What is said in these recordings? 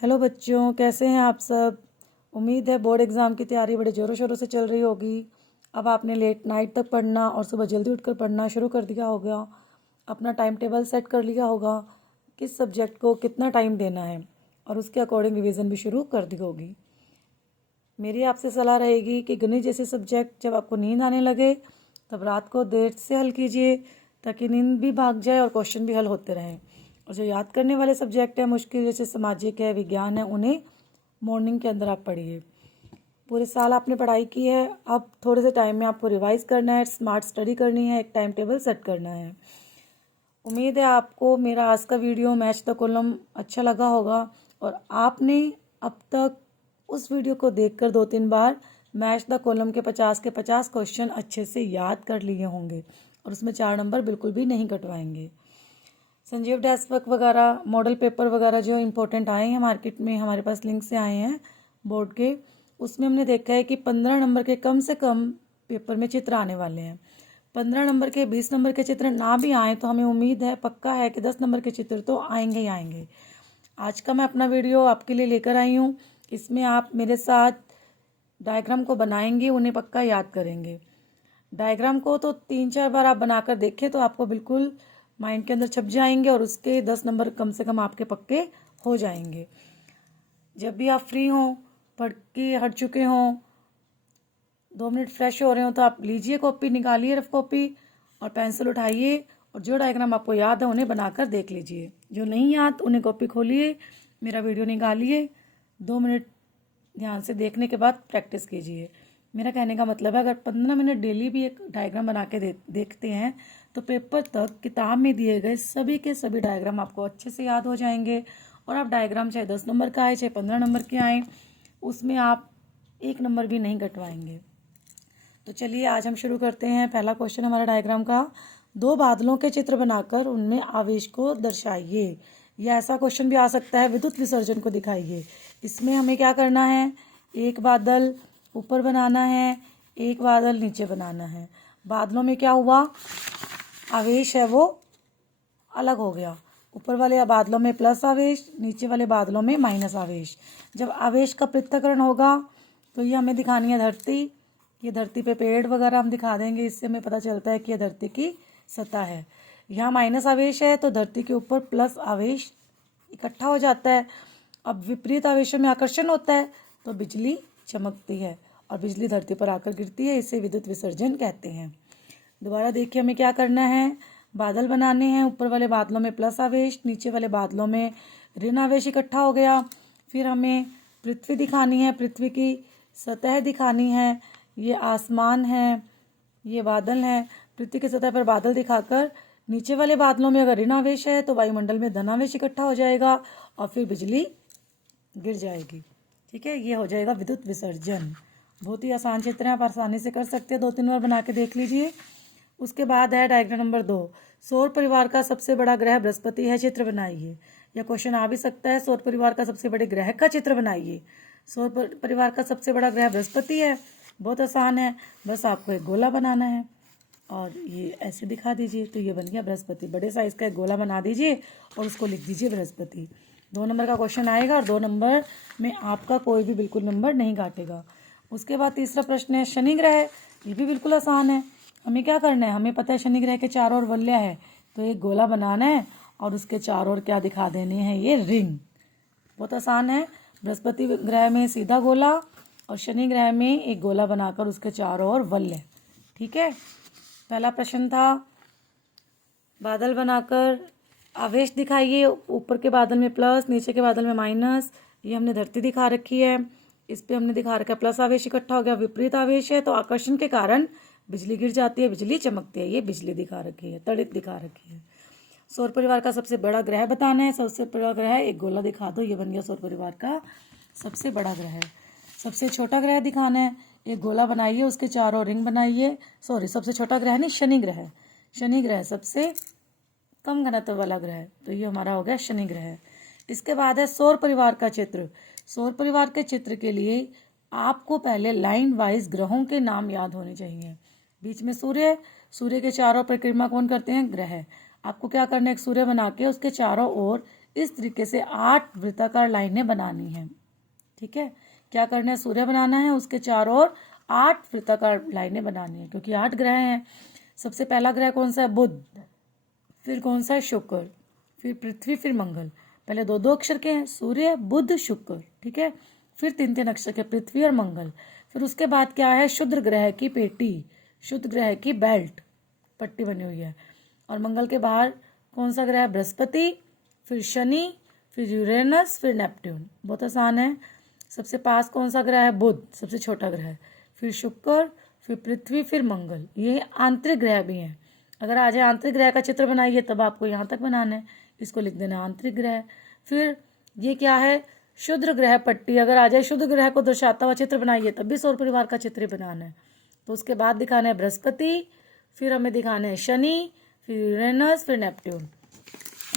Hello बच्चों, कैसे हैं आप सब। उम्मीद है बोर्ड एग्ज़ाम की तैयारी बड़े ज़ोरों शोरों से चल रही होगी। अब आपने लेट नाइट तक पढ़ना और सुबह जल्दी उठकर पढ़ना शुरू कर दिया होगा। अपना टाइम टेबल सेट कर लिया होगा, किस सब्जेक्ट को कितना टाइम देना है, और उसके अकॉर्डिंग रिवीजन भी शुरू कर दी होगी। मेरी आपसे सलाह रहेगी कि गणित जैसे सब्जेक्ट जब आपको नींद आने लगे तब रात को देर से हल कीजिए, ताकि नींद भी भाग जाए और क्वेश्चन भी हल होते रहें। और जो याद करने वाले सब्जेक्ट हैं मुश्किल, जैसे सामाजिक है, विज्ञान है, उन्हें मॉर्निंग के अंदर आप पढ़िए। पूरे साल आपने पढ़ाई की है, अब थोड़े से टाइम में आपको रिवाइज करना है, स्मार्ट स्टडी करनी है, एक टाइम टेबल सेट करना है। उम्मीद है आपको मेरा आज का वीडियो मैच द कॉलम अच्छा लगा होगा, और आपने अब तक उस वीडियो को देखकर 2-3 बार मैच द कॉलम के 50 क्वेश्चन अच्छे से याद कर लिए होंगे, और उसमें 4 नंबर बिल्कुल भी नहीं कटवाएंगे। संजीव डेस्क वर्क वगैरह, मॉडल पेपर वगैरह जो इंपॉर्टेंट आए हैं मार्केट में, हमारे पास लिंक से आए हैं बोर्ड के, उसमें हमने देखा है कि 15 नंबर के कम से कम पेपर में चित्र आने वाले हैं। 15 नंबर के 20 नंबर के चित्र ना भी आए तो हमें उम्मीद है, पक्का है कि 10 नंबर के चित्र तो आएंगे ही आएंगे। आज का मैं अपना वीडियो आपके लिए लेकर आई हूँ। इसमें आप मेरे साथ डायग्राम को बनाएंगे, उन्हें पक्का याद करेंगे। डायग्राम को तो 3-4 बार आप बनाकर देखें तो आपको बिल्कुल माइंड के अंदर छप जाएंगे, और उसके 10 नंबर कम से कम आपके पक्के हो जाएंगे। जब भी आप फ्री हों, पढ़ के हट चुके हों, 2 मिनट फ्रेश हो रहे हो, तो आप लीजिए कॉपी, निकालिए रफ कॉपी और पेंसिल उठाइए, और जो डायग्राम आपको याद है उन्हें बनाकर देख लीजिए। जो नहीं याद उन्हें कॉपी खोलिए, मेरा वीडियो निकालिए, 2 मिनट ध्यान से देखने के बाद प्रैक्टिस कीजिए। मेरा कहने का मतलब है, अगर 15 मिनट डेली भी एक डायग्राम बना के देखते हैं तो पेपर तक किताब में दिए गए सभी के सभी डायग्राम आपको अच्छे से याद हो जाएंगे। और आप डायग्राम चाहे 10 नंबर का आए चाहे 15 नंबर के आए, उसमें आप 1 नंबर भी नहीं कटवाएंगे। तो चलिए आज हम शुरू करते हैं। पहला क्वेश्चन हमारा डायग्राम का, 2 बादलों के चित्र बनाकर उनमें आवेश को दर्शाइए। या ऐसा क्वेश्चन भी आ सकता है, विद्युत विसर्जन को दिखाइए। इसमें हमें क्या करना है, एक बादल ऊपर बनाना है, एक बादल नीचे बनाना है। बादलों में क्या हुआ, आवेश है वो अलग हो गया। ऊपर वाले बादलों में प्लस आवेश, नीचे वाले बादलों में माइनस आवेश। जब आवेश का पृथक्करण होगा तो ये हमें दिखानी है धरती। ये धरती पे पेड़ वगैरह हम दिखा देंगे, इससे हमें पता चलता है कि यह धरती की सतह है। यहाँ माइनस आवेश है तो धरती के ऊपर प्लस आवेश इकट्ठा हो जाता है। अब विपरीत आवेशों में आकर्षण होता है तो बिजली चमकती है, और बिजली धरती पर आकर गिरती है। इसे विद्युत विसर्जन कहते हैं। दोबारा देखिए, हमें क्या करना है, बादल बनाने हैं। ऊपर वाले बादलों में प्लस आवेश, नीचे वाले बादलों में ऋण आवेश इकट्ठा हो गया। फिर हमें पृथ्वी दिखानी है, पृथ्वी की सतह दिखानी है। ये आसमान है, ये बादल हैं। पृथ्वी की सतह पर बादल दिखाकर नीचे वाले बादलों में अगर ऋण आवेश है तो वायुमंडल में धन आवेश इकट्ठा हो जाएगा, और फिर बिजली गिर जाएगी। ठीक है, ये हो जाएगा विद्युत विसर्जन। बहुत ही आसान चित्र है, आप आसानी से कर सकते हैं, 2-3 बार बना के देख लीजिए। उसके बाद है डायग्राम नंबर 2, सौर परिवार का सबसे बड़ा ग्रह बृहस्पति है, चित्र बनाइए। यह क्वेश्चन आ भी सकता है, सौर परिवार का सबसे बड़े ग्रह का चित्र बनाइए। सौर परिवार का सबसे बड़ा ग्रह बृहस्पति है, बहुत आसान है, बस आपको एक गोला बनाना है और ये ऐसे दिखा दीजिए, तो ये बन गया बृहस्पति। बड़े साइज का एक गोला बना दीजिए और उसको लिख दीजिए बृहस्पति। 2 नंबर का क्वेश्चन आएगा, और 2 नंबर में आपका कोई भी बिल्कुल नंबर नहीं काटेगा। उसके बाद तीसरा प्रश्न है शनि ग्रह। ये भी बिल्कुल आसान है। हमें क्या करना है, हमें पता है शनि ग्रह के चारों ओर वलय है, तो एक गोला बनाना है और उसके चारों ओर क्या दिखा देने हैं, ये रिंग। बहुत आसान है। बृहस्पति ग्रह में सीधा गोला और शनि ग्रह में एक गोला बनाकर उसके चारों ओर वलय। ठीक है, पहला प्रश्न था बादल बनाकर आवेश दिखाइए। ऊपर के बादल में प्लस, नीचे के बादल में माइनस। ये हमने धरती दिखा रखी है, इस पे हमने दिखा रखा है प्लस आवेश इकट्ठा हो गया। विपरीत आवेश है तो आकर्षण के कारण बिजली गिर जाती है, बिजली चमकती है। ये बिजली दिखा रखी है, तड़ित दिखा रखी है। सौर परिवार का सबसे बड़ा ग्रह बताना है। सबसे बड़ा ग्रह एक गोला दिखा दो, ये बन गया सौर परिवार का सबसे बड़ा ग्रह। सबसे छोटा ग्रह दिखाना है, एक गोला बनाइए, उसके चारों रिंग बनाइए। सॉरी, सबसे छोटा ग्रह नहीं, शनि ग्रह। शनि ग्रह सबसे कम घनत्व वाला ग्रह, तो ये हमारा हो गया शनि ग्रह। इसके बाद है सौर परिवार का चित्र। सौर परिवार के चित्र के लिए आपको पहले लाइन वाइज ग्रहों के नाम याद होने चाहिए। बीच में सूर्य, सूर्य के चारों परिक्रमा कौन करते हैं, ग्रह। आपको क्या करना है, एक सूर्य बना के उसके चारों ओर इस तरीके से 8 वृत्ताकार लाइनें बनानी है। ठीक है, क्या करना है, सूर्य बनाना है, उसके चारों ओर 8 वृत्ताकार लाइनें बनानी है, क्योंकि 8 ग्रह हैं। सबसे पहला ग्रह कौन सा है, बुध, फिर कौन सा है, शुक्र, फिर पृथ्वी, फिर मंगल। पहले 2-2 अक्षर के हैं, सूर्य, बुध, शुक्र। ठीक है, फिर 3-3 अक्षर के, पृथ्वी और मंगल। फिर उसके बाद क्या है, शुद्र ग्रह की पेटी, शुद्ध ग्रह की बेल्ट, पट्टी बनी हुई है। और मंगल के बाहर कौन सा ग्रह है, बृहस्पति, फिर शनि, फिर यूरेनस, फिर नेपट्यून। बहुत आसान है। सबसे पास कौन सा ग्रह है, बुध, सबसे छोटा ग्रह, फिर शुक्र, फिर पृथ्वी, फिर मंगल। ये आंतरिक ग्रह भी हैं। अगर आ जाए आंतरिक ग्रह का चित्र बनाइए, तब आपको यहाँ तक बनाना है, इसको लिख देना आंतरिक ग्रह। फिर ये क्या है, शुद्र ग्रह पट्टी। अगर आ जाए शुद्ध ग्रह को दर्शाता हुआ चित्र बनाइए, तब भी सौर परिवार का चित्र बनाना है। तो उसके बाद दिखाना है बृहस्पति, फिर हमें दिखाना है शनि, फिर यूरेनस, फिर नेपट्यून।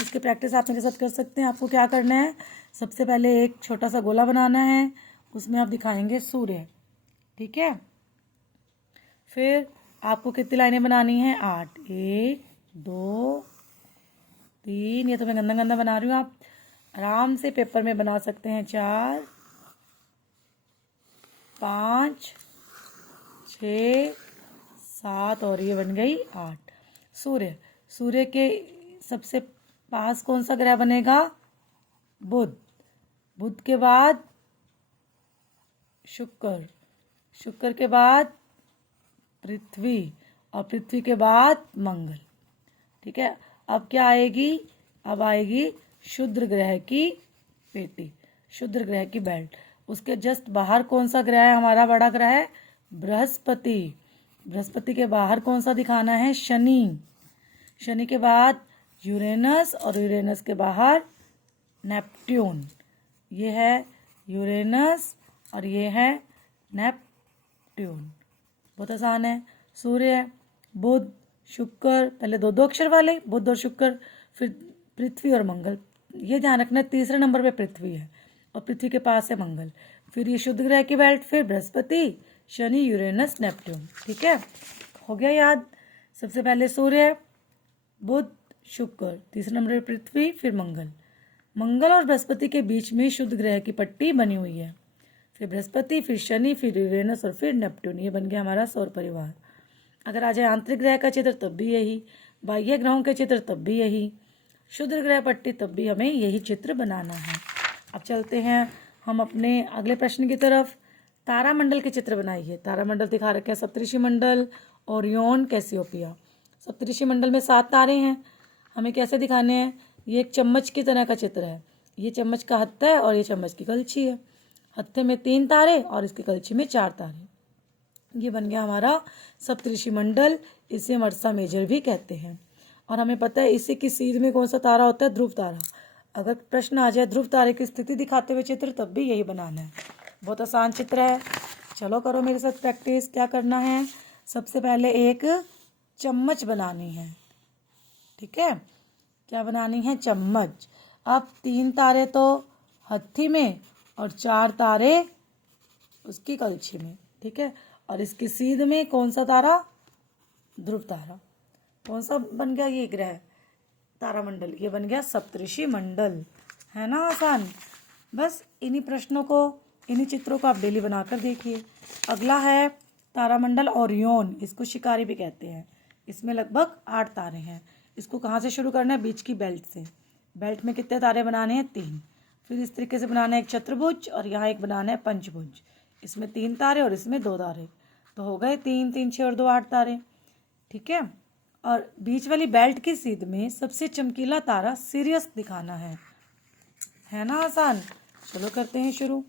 इसकी प्रैक्टिस आप मेरे साथ कर सकते हैं। आपको क्या करना है, सबसे पहले एक छोटा सा गोला बनाना है, उसमें आप दिखाएंगे सूर्य। ठीक है, फिर आपको कितनी लाइनें बनानी है, 8, 1, 2, 3, ये तो मैं गंदा गंदा बना रही हूँ, आप आराम से पेपर में बना सकते हैं, 4, 5, 6, 7 और ये बन गई 8। सूर्य, सूर्य के सबसे पास कौन सा ग्रह बनेगा, बुध, बुध के बाद शुक्र, शुक्र के बाद पृथ्वी और पृथ्वी के बाद मंगल। ठीक है, अब क्या आएगी, अब आएगी शुद्र ग्रह की पेटी, शुद्र ग्रह की बेल्ट। उसके जस्ट बाहर कौन सा ग्रह है, हमारा बड़ा ग्रह है बृहस्पति। बृहस्पति के बाहर कौन सा दिखाना है, शनि, शनि के बाद यूरेनस और यूरेनस के बाहर नेपट्यून। ये है यूरेनस और ये है नेपट्यून। बहुत आसान है। सूर्य, बुध, शुक्र, पहले 2-2 अक्षर वाले, बुध और शुक्र, फिर पृथ्वी और मंगल। ये ध्यान रखना, तीसरे नंबर पे पृथ्वी है और पृथ्वी के पास है मंगल। फिर ये शुद्ध ग्रह की बेल्ट, फिर बृहस्पति, शनि, यूरेनस, नेपट्यून। ठीक है, हो गया याद। सबसे पहले सूर्य, बुध, शुक्र, तीसरे नंबर पे पृथ्वी, फिर मंगल। मंगल और बृहस्पति के बीच में शुद्ध ग्रह की पट्टी बनी हुई है, फिर बृहस्पति, फिर शनि, फिर यूरेनस और फिर नेपट्यून। ये बन गया हमारा सौर परिवार। अगर आ जाए आंतरिक ग्रह का चित्र, तब भी यही, बाह्य ग्रहों के चित्र, तब भी यही, शुद्ध ग्रह पट्टी, तब भी हमें यही चित्र बनाना है। अब चलते हैं हम अपने अगले प्रश्न की तरफ। तारामंडल के चित्र बनाइए। तारामंडल दिखा रखे हैं, सप्तऋषि मंडल, ओरियन, कैसियोपिया। सप्तऋषि मंडल में 7 तारे हैं। हमें कैसे दिखाने हैं, ये एक चम्मच की तरह का चित्र है। ये चम्मच का हत्था है और ये चम्मच की कलछी है। हत्थे में 3 तारे और इसकी कलछी में 4 तारे। ये बन गया हमारा सप्तऋषि मंडल। इसे हम अर्सा मेजर भी कहते हैं। और हमें पता है इसी की सीध में कौन सा तारा होता है, ध्रुव तारा। अगर प्रश्न आ जाए ध्रुव तारे की स्थिति दिखाते हुए चित्र, तब भी यही बनाना है। बहुत आसान चित्र है। चलो करो मेरे साथ प्रैक्टिस। क्या करना है, सबसे पहले एक चम्मच बनानी है। ठीक है, क्या बनानी है, चम्मच। अब 3 तारे तो हत्थी में और 4 तारे उसकी कलछी में। ठीक है, और इसकी सीध में कौन सा तारा, ध्रुव तारा। कौन सा बन गया, ये ग्रह तारामंडल, ये बन गया सप्तऋषि मंडल। है ना आसान। बस इन्हीं प्रश्नों को, इन्हीं चित्रों को आप डेली बनाकर देखिए। अगला है तारामंडल ओरियन। इसको शिकारी भी कहते हैं। इसमें लगभग 8 तारे हैं। इसको कहाँ से शुरू करना है, बीच की बेल्ट से। बेल्ट में कितने तारे बनाने हैं, 3। फिर इस तरीके से बनाना है एक चतुर्भुज और यहाँ एक बनाना है पंचभुज। इसमें 3 तारे और इसमें 2 तारे, तो हो गए 3, 3, 6 और 2, 8 तारे। ठीक है, और बीच वाली बेल्ट की सीध में सबसे चमकीला तारा सिरियस दिखाना है ना आसान। चलो करते हैं शुरू।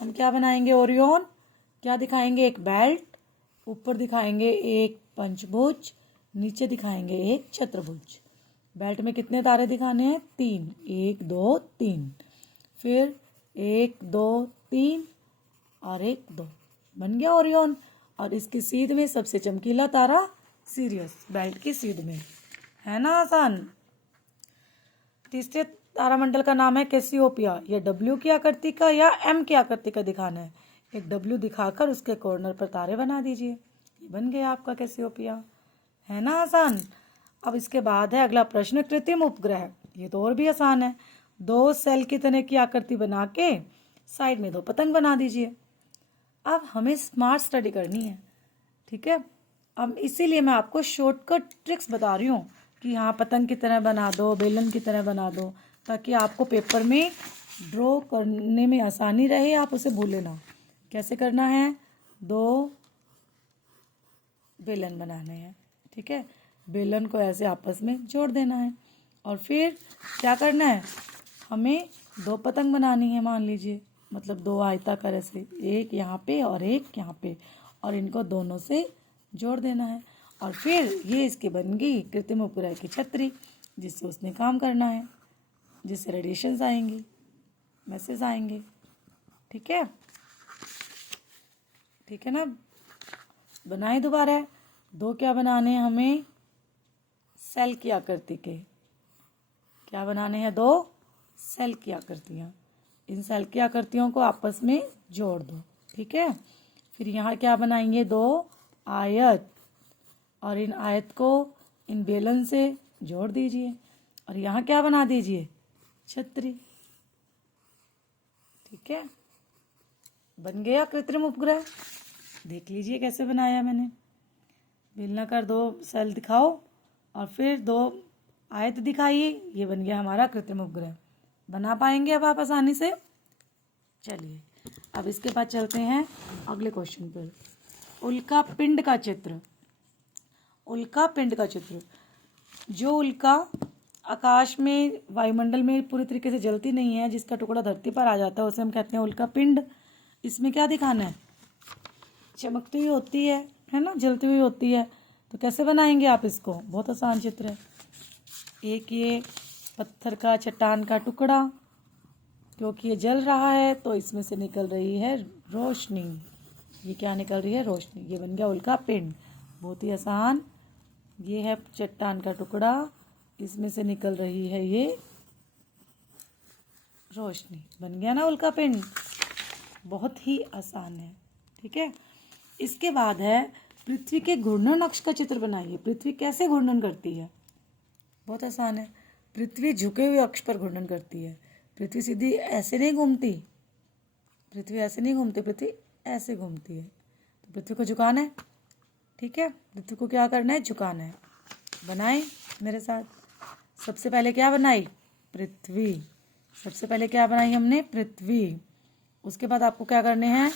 हम क्या बनाएंगे, ओरियन। क्या दिखाएंगे, एक बेल्ट, ऊपर दिखाएंगे एक पंचभुज, नीचे दिखाएंगे एक चतुर्भुज। बेल्ट में कितने तारे दिखाने हैं, 3, 1, 2, 3। फिर 1, 2, 3 और 1, 2, बन गया ओरियन। और इसकी सीध में सबसे चमकीला तारा सिरियस, बेल्ट की सीध में। है ना आसान। तीसरे तारामंडल का नाम है कैसियोपिया। यह डब्ल्यू की आकृति का या एम की आकृति का दिखाना है। एक डब्ल्यू दिखाकर उसके कॉर्नर पर तारे बना दीजिए। ये बन गया आपका कैसियोपिया। है ना आसान। अब इसके बाद है अगला प्रश्न, कृत्रिम उपग्रह। ये तो और भी आसान है। 2 सेल की तरह की आकृति बना के साइड में 2 पतंग बना दीजिए। अब हमें स्मार्ट स्टडी करनी है, ठीक है। अब इसीलिए मैं आपको शॉर्टकट ट्रिक्स बता रही हूँ कि यहाँ पतंग की तरह बना दो, बेलन की तरह बना दो, ताकि आपको पेपर में ड्रॉ करने में आसानी रहे, आप उसे भूले ना। कैसे करना है, 2 बेलन बनाने हैं, ठीक है। बेलन को ऐसे आपस में जोड़ देना है और फिर क्या करना है, हमें 2 पतंग बनानी है, मान लीजिए, मतलब 2 आयताकार ऐसे, एक यहाँ पे और एक यहाँ पे, और इनको दोनों से जोड़ देना है। और फिर ये इसकी बन गई कृत्रिम उपग्रह की छतरी, जिससे उसने काम करना है, जिससे रेडिएशंस आएंगी, मैसेज आएंगे, ठीक है। ठीक है ना, बनाए दोबारा। 2 क्या बनाने हैं हमें, सेल की आकृति के, क्या बनाने हैं, 2 सेल की आकृतियाँ। इन सेल की आकृतियों को आपस में जोड़ दो, ठीक है। फिर यहाँ क्या बनाएंगे, 2 आयत, और इन आयत को इन बेलन से जोड़ दीजिए, और यहाँ क्या बना दीजिए, छतरी, ठीक है। बन गया कृत्रिम उपग्रह। देख लीजिए कैसे बनाया मैंने। बेलनाकार 2 सेल दिखाओ और फिर 2 आयत दिखाइए, ये बन गया हमारा कृत्रिम उपग्रह। बना पाएंगे अब आप आसानी से। चलिए अब इसके बाद चलते हैं अगले क्वेश्चन पर। उल्का पिंड का चित्र। उल्का पिंड का चित्र, जो उल्का आकाश में, वायुमंडल में पूरी तरीके से जलती नहीं है, जिसका टुकड़ा धरती पर आ जाता है, उसे हम कहते हैं उल्का पिंड। इसमें क्या दिखाना है, चमकती हुई होती है ना, जलती हुई होती है। तो कैसे बनाएंगे आप इसको, बहुत आसान चित्र है। एक ये पत्थर का, चट्टान का टुकड़ा, क्योंकि ये जल रहा है तो इसमें से निकल रही है रोशनी। ये क्या निकल रही है, रोशनी। ये बन गया उल्का पिंड, बहुत ही आसान। ये है चट्टान का टुकड़ा, इसमें से निकल रही है ये रोशनी, बन गया ना उल्का पिंड। बहुत ही आसान है, ठीक है। इसके बाद है पृथ्वी के घूर्णन अक्ष का चित्र बनाइए। पृथ्वी कैसे घूर्णन करती है, बहुत आसान है। पृथ्वी झुके हुए अक्ष पर घूर्णन करती है। पृथ्वी सीधी ऐसे नहीं घूमती, पृथ्वी ऐसे नहीं घूमती, पृथ्वी ऐसे घूमती है। तो पृथ्वी को झुकाना है, ठीक है। पृथ्वी को क्या करना है, झुकाना है। बनाए मेरे साथ। सबसे पहले क्या बनाई, पृथ्वी। सबसे पहले क्या बनाई हमने, पृथ्वी। उसके बाद आपको क्या करने हैं,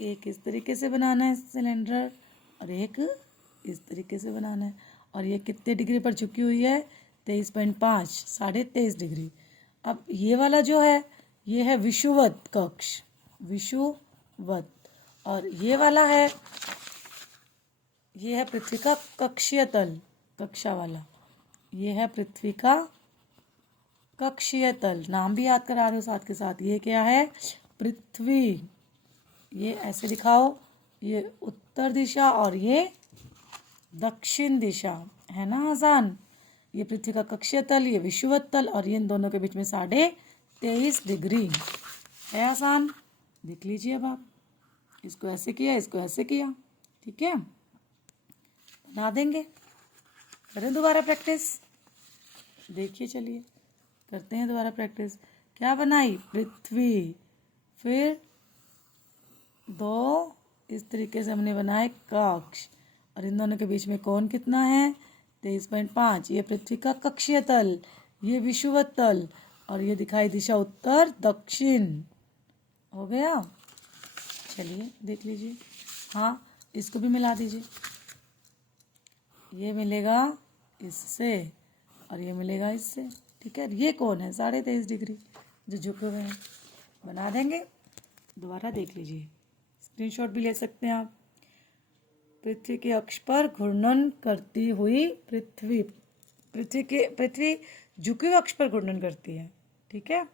एक इस तरीके से बनाना है सिलेंडर, और एक इस तरीके से बनाना है। और ये कितने डिग्री पर झुकी हुई है, 23.5, 23.5 डिग्री। अब ये वाला जो है, ये है विषुवत कक्ष, विषुवत। और ये वाला है, ये है पृथ्वी का कक्षीय तल, कक्षा वाला। ये है पृथ्वी का कक्षीय तल, नाम भी याद करा रहे हो साथ के साथ। ये क्या है, पृथ्वी। ये ऐसे दिखाओ, ये उत्तर दिशा और ये दक्षिण दिशा, है ना आसान। ये पृथ्वी का कक्षीय तल, ये विषुवत तल, और ये इन दोनों के बीच में 23.5 डिग्री, है आसान। देख लीजिए अब आप, इसको ऐसे किया, इसको ऐसे किया, ठीक है। बना देंगे, करें दोबारा प्रैक्टिस। देखिए, चलिए करते हैं दोबारा प्रैक्टिस। क्या बनाई, पृथ्वी। फिर 2 इस तरीके से हमने बनाए कक्ष, और इन दोनों के बीच में कोण कितना है, 23.5। ये पृथ्वी का कक्षीय तल, ये विषुवत तल, और ये दिखाई दिशा उत्तर दक्षिण। हो गया। चलिए देख लीजिए। हाँ, इसको भी मिला दीजिए। ये मिलेगा इससे और ये मिलेगा इससे, ठीक है। ये कौन है, 23.5 डिग्री जो झुके हुए हैं। बना देंगे, दोबारा देख लीजिए, स्क्रीनशॉट भी ले सकते हैं आप। पृथ्वी के अक्ष पर घूर्णन करती हुई पृथ्वी, पृथ्वी झुके हुए अक्ष पर घूर्णन करती है, ठीक है।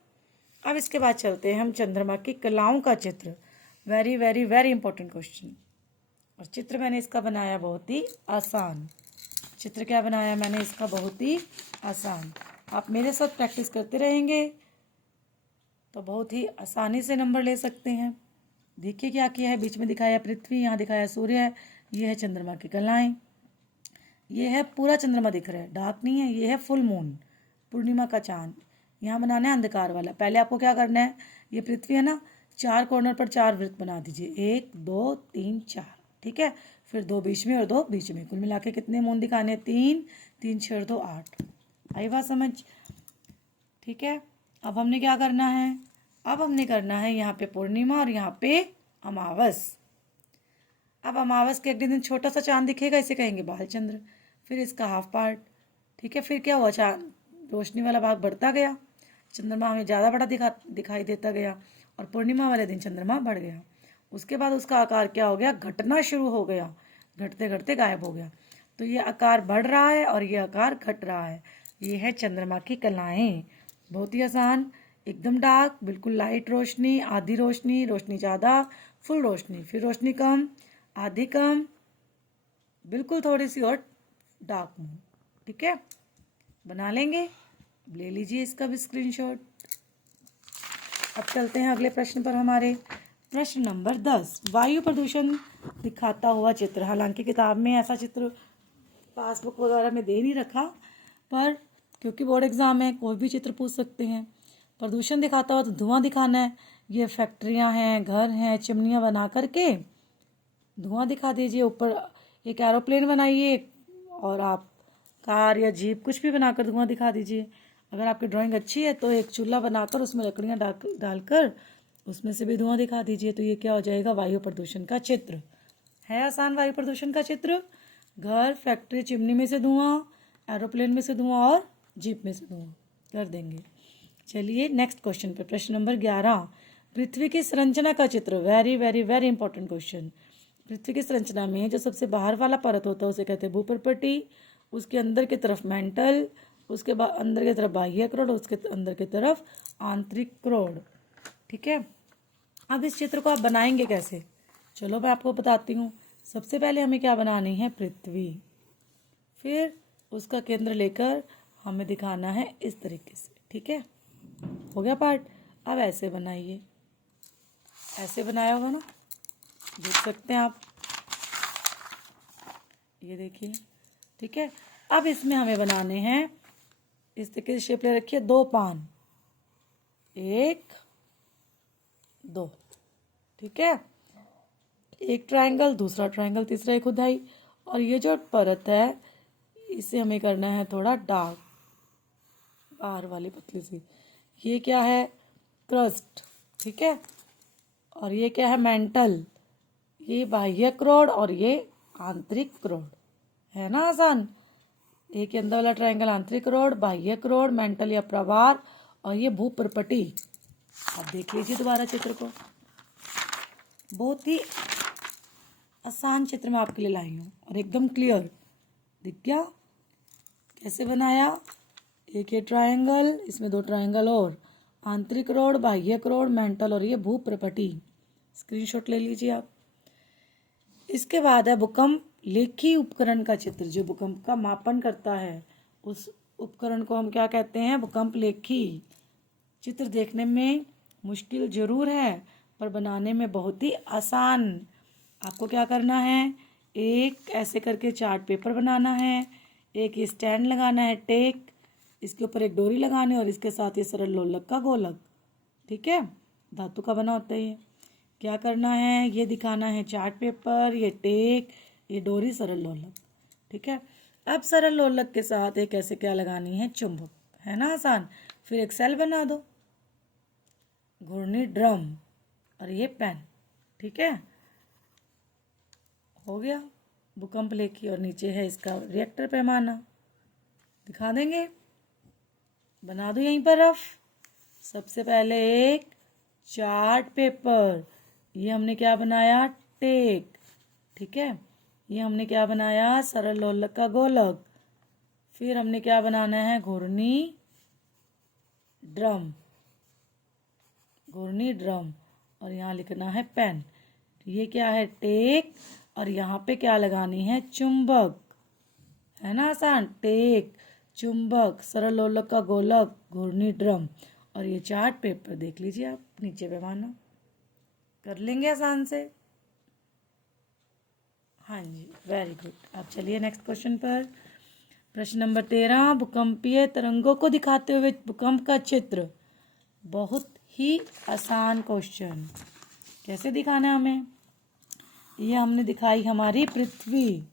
अब इसके बाद चलते हैं हम चंद्रमा की कलाओं का चित्र। Very very very important question. और चित्र मैंने इसका बनाया बहुत ही आसान। चित्र क्या बनाया मैंने इसका, बहुत ही आसान। आप मेरे साथ प्रैक्टिस करते रहेंगे तो बहुत ही आसानी से नंबर ले सकते हैं। देखिए क्या किया है, बीच में दिखाया पृथ्वी, यहाँ दिखाया सूर्य, ये है चंद्रमा की कलाएं। ये है पूरा चंद्रमा दिख रहा है, डार्क नहीं है, ये है फुल मून, पूर्णिमा का चांद। यहाँ बनाना है अंधकार वाला। पहले आपको क्या करना है, ये पृथ्वी है ना, 4 कॉर्नर पर 4 वृत्त बना दीजिए, 1 2 3 4, ठीक है। फिर 2 बीच में और 2 बीच में, कुल मिला के कितने मून दिखाने हैं, 3 3 6 2 8। आई बात समझ, ठीक है। अब हमने क्या करना है, अब हमने करना है यहाँ पे पूर्णिमा और यहाँ पे अमावस। अब अमावस के अगले दिन छोटा सा चांद दिखेगा, इसे कहेंगे बालचंद्र। फिर इसका हाफ पार्ट, ठीक है। फिर क्या हुआ, चांद रोशनी वाला भाग बढ़ता गया, चंद्रमा हमें ज़्यादा बड़ा दिखाई देता गया, और पूर्णिमा वाले दिन चंद्रमा बढ़ गया। उसके बाद उसका आकार क्या हो गया, घटना शुरू हो गया, घटते घटते गायब हो गया। तो ये आकार बढ़ रहा है और ये आकार घट रहा है। ये है चंद्रमा की कलाएं, बहुत ही आसान, एकदम डार्क, बिल्कुल लाइट रोशनी, आधी रोशनी, रोशनी ज़्यादा, फुल रोशनी, फिर रोशनी कम, आधी कम, बिल्कुल थोड़ी सी और डार्क मून, ठीक है। बना लेंगे, ले लीजिए इसका भी स्क्रीनशॉट। अब चलते हैं अगले प्रश्न पर हमारे। प्रश्न नंबर 10, वायु प्रदूषण दिखाता हुआ चित्र। हालांकि किताब में ऐसा चित्र पासबुक वगैरह में दे नहीं रखा, पर क्योंकि बोर्ड एग्जाम है कोई भी चित्र पूछ सकते हैं। प्रदूषण दिखाता हुआ तो धुआं दिखाना है। ये फैक्ट्रियां हैं, घर हैं, चिमनियां बना करके धुआं दिखा दीजिए। ऊपर एक एरोप्लेन बनाइए और आप कार या जीप कुछ भी बनाकर धुआं दिखा दीजिए। अगर आपकी ड्राइंग अच्छी है तो एक चूल्हा बनाकर उसमें लकड़ियाँ डालकर उसमें से भी धुआं दिखा दीजिए। तो ये क्या हो जाएगा, वायु प्रदूषण का चित्र। है आसान वायु प्रदूषण का चित्र, घर, फैक्ट्री, चिमनी में से धुआं, एरोप्लेन में से धुआं और जीप में से धुआं कर देंगे। चलिए नेक्स्ट क्वेश्चन पर, प्रश्न नंबर 11, पृथ्वी की संरचना का चित्र। Very very very important question. पृथ्वी की संरचना में जो सबसे बाहर वाला परत होता है उसे कहते हैं भूपर्पटी, उसके अंदर की तरफ मेंटल, उसके अंदर की तरफ बाह्य क्रोड, उसके अंदर की तरफ आंतरिक क्रोड, ठीक है। अब इस चित्र को आप बनाएंगे कैसे, चलो मैं आपको बताती हूँ। सबसे पहले हमें क्या बनानी है, पृथ्वी, फिर उसका केंद्र लेकर हमें दिखाना है इस तरीके से, ठीक है। हो गया पार्ट। अब ऐसे बनाइए, ऐसे बनाया होगा ना, देख सकते हैं आप, ये देखिए, ठीक है। अब इसमें हमें बनाने हैं इस तरीके से शेप ले रखिए, 2 पान, 1 2, ठीक है। एक ट्रायंगल, दूसरा ट्रायंगल, तीसरा एक खुदाई। और ये जो परत है इसे हमें करना है थोड़ा डार्क, बाहर वाली पतली सी। ये क्या है, क्रस्ट, ठीक है। और ये क्या है, मेंटल, ये बाह्य क्रोड और ये आंतरिक क्रोड, है ना आसान। एक के अंदर वाला ट्रायंगल आंतरिक क्रोड, बाह्य क्रोड, मेंटल या प्रवार, और ये भूपर्पटी। अब देख लीजिए दोबारा चित्र को, बहुत ही आसान चित्र मैं आपके लिए लाई हूँ और एकदम क्लियर दिख गया। कैसे बनाया, एक ये ट्रायंगल, इसमें 2 ट्रायंगल और आंतरिक क्रोड, बाह्य क्रोड, मेंटल और ये भूपर्पटी। स्क्रीनशॉट ले लीजिए आप। इसके बाद है भूकंप लेखी उपकरण का चित्र, जो भूकंप का मापन करता है उस उपकरण को हम क्या कहते हैं, भूकंप लेखी। चित्र देखने में मुश्किल जरूर है पर बनाने में बहुत ही आसान। आपको क्या करना है, एक ऐसे करके चार्ट पेपर बनाना है, एक ये स्टैंड लगाना है टेक, इसके ऊपर एक डोरी लगानी और इसके साथ ये सरल लोलक का गोलक, ठीक है, धातु का बना होता है ये। क्या करना है, ये दिखाना है चार्ट पेपर, ये टेक, ये डोरी, सरल लोलक, ठीक है। अब सरल लोलक के साथ एक ऐसे क्या लगानी है, चुंबक, है ना आसान। फिर एक सेल बना दो, घूर्णी ड्रम और ये पेन, ठीक है, हो गया भूकंप लेखी। और नीचे है इसका रिएक्टर पैमाना, दिखा देंगे, बना दो यहीं पर रफ। सबसे पहले एक चार्ट पेपर, ये हमने क्या बनाया, टेक, ठीक है। ये हमने क्या बनाया, सरल लोलक का गोलक। फिर हमने क्या बनाना है, घूर्णी ड्रम, घूर्णी ड्रम, और यहाँ लिखना है पेन। ये क्या है, टेक, और यहाँ पे क्या लगानी है, चुंबक, है ना आसान। टेक, चुंबक, सरल लोलक का गोलक, घूर्णी ड्रम और ये चार्ट पेपर। देख लीजिए आप, नीचे पैमाना कर लेंगे आसान से। हाँ जी, वेरी गुड। अब चलिए नेक्स्ट क्वेश्चन पर। प्रश्न नंबर 13, भूकंपीय तरंगों को दिखाते हुए भूकंप का चित्र। बहुत ही आसान क्वेश्चन। कैसे दिखाना है हमें? ये हमने दिखाई हमारी पृथ्वी।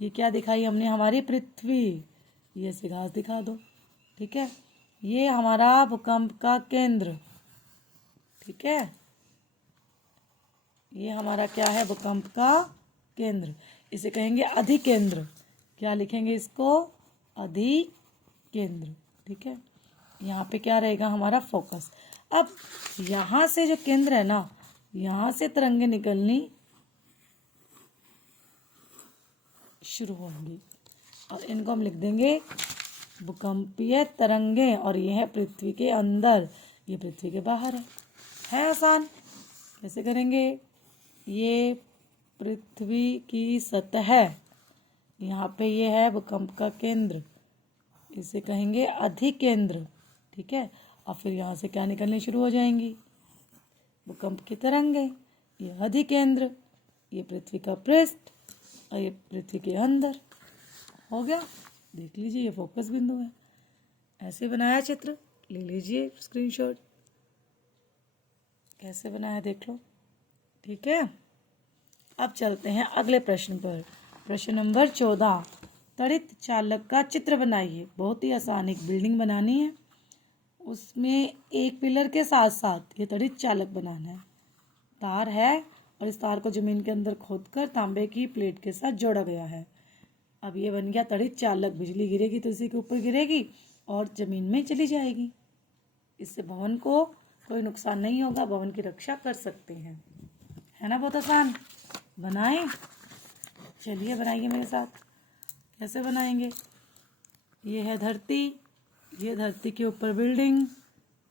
ये क्या दिखाई हमने? हमारी पृथ्वी। ये ऐसे घास दिखा दो, ठीक है। ये हमारा भूकंप का केंद्र, ठीक है। ये हमारा क्या है? भूकंप का केंद्र। इसे कहेंगे अधिकेंद्र। क्या लिखेंगे इसको? अधिकेंद्र, ठीक है। यहाँ पे क्या रहेगा? हमारा फोकस। अब यहाँ से जो केंद्र है ना, यहाँ से तरंगे निकलनी शुरू होंगी और इनको हम लिख देंगे भूकंपीय तरंगे। और ये है पृथ्वी के अंदर, ये पृथ्वी के बाहर है आसान। कैसे करेंगे? ये पृथ्वी की सतह, यहाँ पे ये है भूकंप का केंद्र, इसे कहेंगे अधिकेंद्र, ठीक है। और फिर यहाँ से क्या निकलनी शुरू हो जाएंगी? भूकंप की तरंगे। ये अधिकेंद्र, ये पृथ्वी का पृष्ठ और ये पृथ्वी के अंदर। हो गया? देख लीजिए, ये फोकस बिंदु है। ऐसे बनाया चित्र, ले लीजिए स्क्रीनशॉट। कैसे बनाया देख लो, ठीक है। अब चलते हैं अगले प्रश्न पर। प्रश्न नंबर 14, त्वरित चालक का चित्र बनाइए। बहुत ही आसान, एक बिल्डिंग बनानी है, उसमें एक पिलर के साथ साथ ये त्वरित चालक बनाना है। तार है और इस तार को जमीन के अंदर खोदकर तांबे की प्लेट के साथ जोड़ा गया है। अब ये बन गया त्वरित चालक। बिजली गिरेगी तो इसी के ऊपर गिरेगी और जमीन में चली जाएगी। इससे भवन को कोई नुकसान नहीं होगा, भवन की रक्षा कर सकते हैं। है ना? बहुत आसान। बनाएं? चलिए बनाइए मेरे साथ। कैसे बनाएंगे? ये है धरती, ये धरती के ऊपर बिल्डिंग,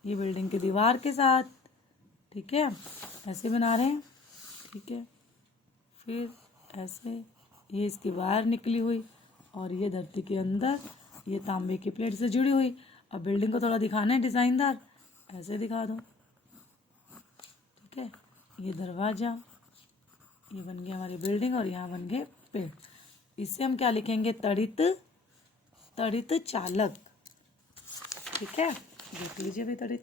ये बिल्डिंग की दीवार के साथ, ठीक है। ऐसे बना रहे हैं, ठीक है। फिर ऐसे, ये इसकी वायर निकली हुई और ये धरती के अंदर ये तांबे की प्लेट से जुड़ी हुई। अब बिल्डिंग को थोड़ा दिखाना है डिज़ाइनदार, ऐसे दिखा दो, ठीक है। ये दरवाज़ा, ये बन गया हमारी बिल्डिंग और यहाँ बन गए पेड़। इससे हम क्या लिखेंगे? त्वरित चालक, ठीक है। देख लीजिए भाई, त्वरित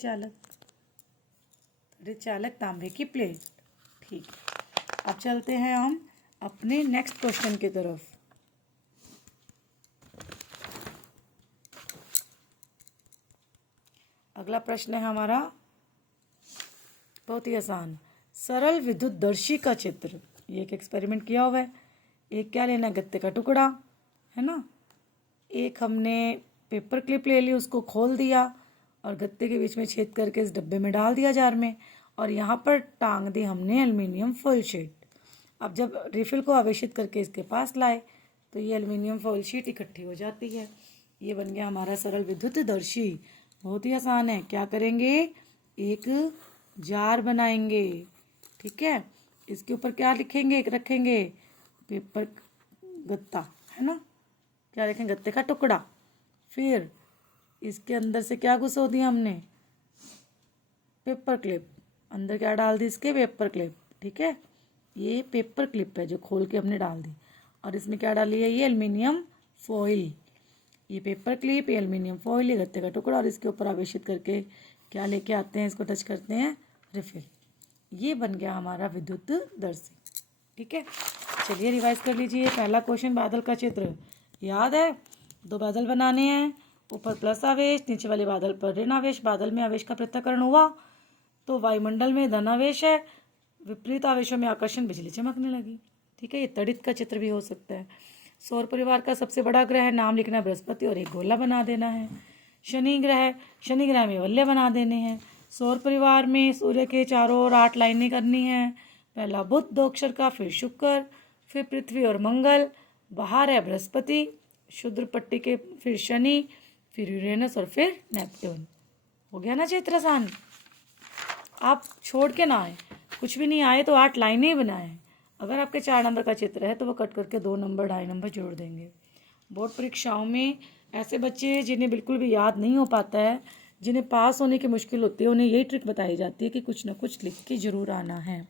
चालक तांबे की प्लेट, ठीक। अब चलते हैं हम अपने नेक्स्ट क्वेश्चन की तरफ। अगला प्रश्न है हमारा बहुत ही आसान, सरल विद्युतदर्शी का चित्र। ये एक एक्सपेरिमेंट किया हुआ है। एक क्या लेना? गत्ते का टुकड़ा, है ना। एक हमने पेपर क्लिप ले ली, उसको खोल दिया और गत्ते के बीच में छेद करके इस डब्बे में डाल दिया जार में, और यहाँ पर टांग दी हमने एल्युमिनियम फॉयल शीट। अब जब रिफिल को आवेशित करके इसके पास लाए तो ये एल्युमिनियम फॉयल शीट इकट्ठी हो जाती है। ये बन गया हमारा सरल विद्युतदर्शी। बहुत ही आसान है। क्या करेंगे? एक जार बनाएंगे, ठीक है। इसके ऊपर क्या लिखेंगे? एक रखेंगे पेपर गत्ता, है ना। क्या रखेंगे? गत्ते का टुकड़ा। फिर इसके अंदर से क्या घुसो दिया हमने? Paper clip. अंदर क्या डाल दी? इसके पेपर क्लिप, ठीक है। ये पेपर क्लिप है जो खोल के हमने डाल दी, और इसमें क्या डाली है? ये एल्युमिनियम फॉइल। ये पेपर क्लिप, ये एल्युमिनियम फॉइल, ये गत्ते का टुकड़ा, और इसके ऊपर आवेशित करके क्या लेके आते हैं? इसको टच करते हैं, रिफिल। ये बन गया हमारा विद्युतदर्शी, ठीक है। चलिए रिवाइज कर लीजिए। पहला क्वेश्चन, बादल का चित्र याद है? 2 बादल बनाने हैं, ऊपर प्लस आवेश, नीचे वाले बादल पर ऋण आवेश। बादल में आवेश का पृथक्करण हुआ तो वायुमंडल में धन आवेश है, विपरीत आवेशों में आकर्षण, बिजली चमकने लगी, ठीक है। ये त्वरित का चित्र भी हो सकता है। सौर परिवार का सबसे बड़ा ग्रह नाम लिखना है बृहस्पति और एक गोला बना देना है। शनि ग्रह में वलय बना देने हैं। सौर परिवार में सूर्य के चारों ओर 8 लाइनें करनी है। पहला बुध 2 अक्षर का, फिर शुक्र, फिर पृथ्वी और मंगल, बाहर है बृहस्पति, क्षुद्र पट्टी के फिर शनि, फिर यूरेनस और फिर नेपट्टून। हो गया ना चित्र आसान? आप छोड़ के ना आए, कुछ भी नहीं आए तो 8 लाइनें ही बनाएं। अगर आपके 4 नंबर का चित्र है तो वो कट करके 2 नंबर 2.5 नंबर जोड़ देंगे। बोर्ड परीक्षाओं में ऐसे बच्चे जिन्हें बिल्कुल भी याद नहीं हो पाता है, जिन्हें पास होने की मुश्किल होती है, उन्हें यही ट्रिक बताई जाती है कि कुछ ना कुछ लिख के जरूर आना है।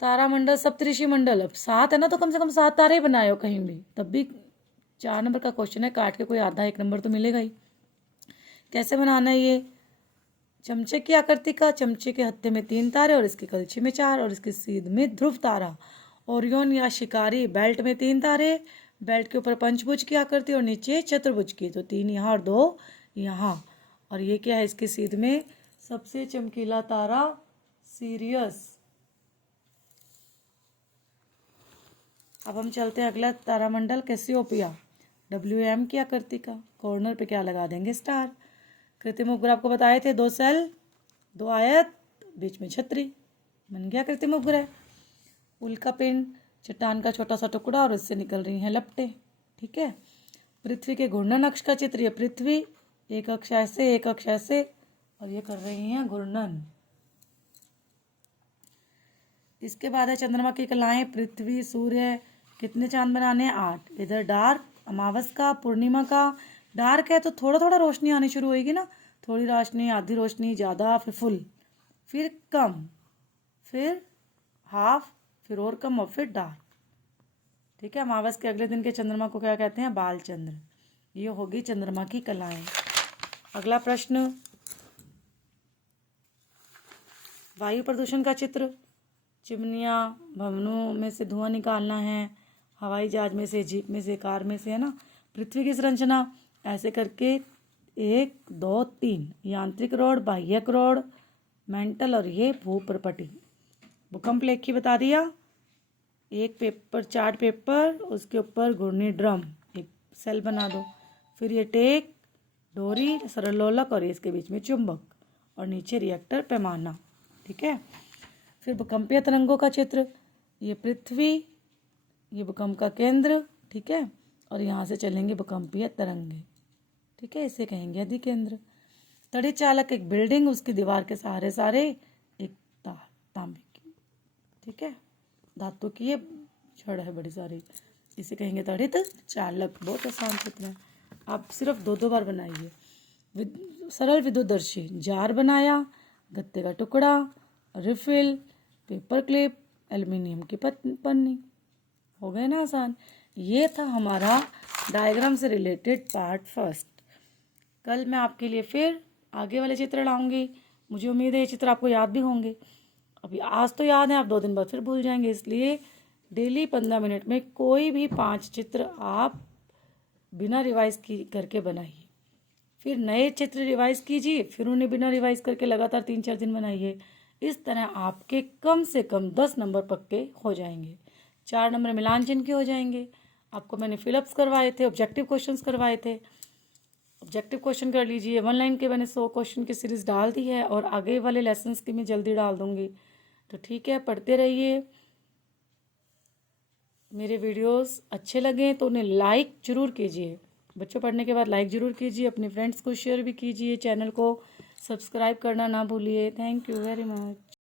तारामंडल सप्तऋषि मंडल, अब 7 है ना, तो कम से कम 7 तारे ही बनाए हो कहीं भी, तब भी 4 नंबर का क्वेश्चन है, काट के कोई आधा 1 नंबर तो मिलेगा ही। कैसे बनाना है ये? चमचे की आकृति का, चमचे के हत्थे में 3 तारे और इसकी कलछी में 4 और इसकी सीध में ध्रुव तारा। ओरियन या शिकारी, बेल्ट में 3 तारे, बेल्ट के ऊपर पंचभुज की आकृति और नीचे चतुर्भुज की, तो 3 यहाँ और 2 यहाँ। और ये क्या है? इसकी सीध में सबसे चमकीला तारा सीरियस। अब हम चलते हैं अगला तारामंडल कैसियोपिया, WM की आकृति का, कॉर्नर पे क्या लगा देंगे? स्टार। कृत्रिम उपग्रह आपको बताए थे, 2 सेल, 2 आयत, बीच में छतरी, बन गया कृत्रिम उपग्रह। उल्का पिंड, चट्टान का छोटा सा टुकड़ा और इससे निकल रही हैं लपटें, ठीक है। पृथ्वी के घूर्णन अक्ष का चित्र, ये पृथ्वी, एक अक्ष ऐसे, एक अक्ष ऐसे, और ये कर रही हैं घूर्णन। इसके बाद है चंद्रमा की कलाएं, पृथ्वी, सूर्य, कितने चांद बनाने हैं? 8। इधर डार्क, अमावस का, पूर्णिमा का। डार्क है तो थोड़ा थोड़ा रोशनी आनी शुरू होगी ना, थोड़ी रोशनी, आधी रोशनी, ज़्यादा, फिर फुल, फिर कम, फिर हाफ, फिर और कम और फिर डार्क, ठीक है। अमावस के अगले दिन के चंद्रमा को क्या कहते हैं? बाल चंद्र। ये होगी चंद्रमा की कलाएं। अगला प्रश्न, वायु प्रदूषण का चित्र, चिमनियाँ, भवनों में से धुआं निकालना है, हवाई जहाज में से, जीप में से, कार में से, है ना। पृथ्वी की संरचना ऐसे करके 1 2 3, यांत्रिक रोड, बाह्यक रोड, मेंटल, और ये भूप्रपटी। भूकंप लेखी बता दिया, एक पेपर, चार्ट पेपर, उसके ऊपर घूर्णी ड्रम, एक सेल बना दो, फिर ये टेक, डोरी, सरलोलक और इसके बीच में चुंबक, और नीचे रिएक्टर, पैमाना, ठीक है। फिर भूकंपीय तरंगों का चित्र, ये पृथ्वी, ये भूकंप का केंद्र, ठीक है, और यहाँ से चलेंगे भूकंपीय तरंगे, ठीक है, इसे कहेंगे अधिकेंद्र। तड़ित चालक एक बिल्डिंग, उसकी दीवार के सहारे सारे एक तार, तांबे की, ठीक है, धातु की ये छड़ है बड़ी सारी, इसे कहेंगे तड़ित चालक। बहुत आसान चित्र है, आप सिर्फ 2 बार बनाइए। सरल विद्युतदर्शी, जार बनाया, गत्ते का टुकड़ा, रिफिल, पेपर क्लिप, एल्युमिनियम की पन्नी, हो गए ना आसान। ये था हमारा डायग्राम से रिलेटेड पार्ट फर्स्ट। कल मैं आपके लिए फिर आगे वाले चित्र लाऊंगी। मुझे उम्मीद है ये चित्र आपको याद भी होंगे। अभी आज तो याद है, आप 2 दिन बाद फिर भूल जाएंगे, इसलिए डेली 15 मिनट में कोई भी 5 चित्र आप बिना रिवाइज करके बनाइए, फिर नए चित्र रिवाइज कीजिए, फिर उन्हें बिना रिवाइज करके लगातार 3-4 दिन बनाइए। इस तरह आपके कम से कम 10 नंबर पक्के हो जाएंगे, 4 नंबर मिलान चिन्ह के हो जाएंगे। आपको मैंने फिलअप्स करवाए थे, ऑब्जेक्टिव क्वेश्चंस करवाए थे, ऑब्जेक्टिव क्वेश्चन कर लीजिए। 1 लाइन के मैंने 100 क्वेश्चन की सीरीज डाल दी है, और आगे वाले लेसन्स की मैं जल्दी डाल दूंगी, तो ठीक है, पढ़ते रहिए। मेरे वीडियोस अच्छे लगे तो उन्हें लाइक ज़रूर कीजिए, बच्चों पढ़ने के बाद लाइक ज़रूर कीजिए, अपने फ्रेंड्स को शेयर भी कीजिए, चैनल को सब्सक्राइब करना ना भूलिए। Thank you very much.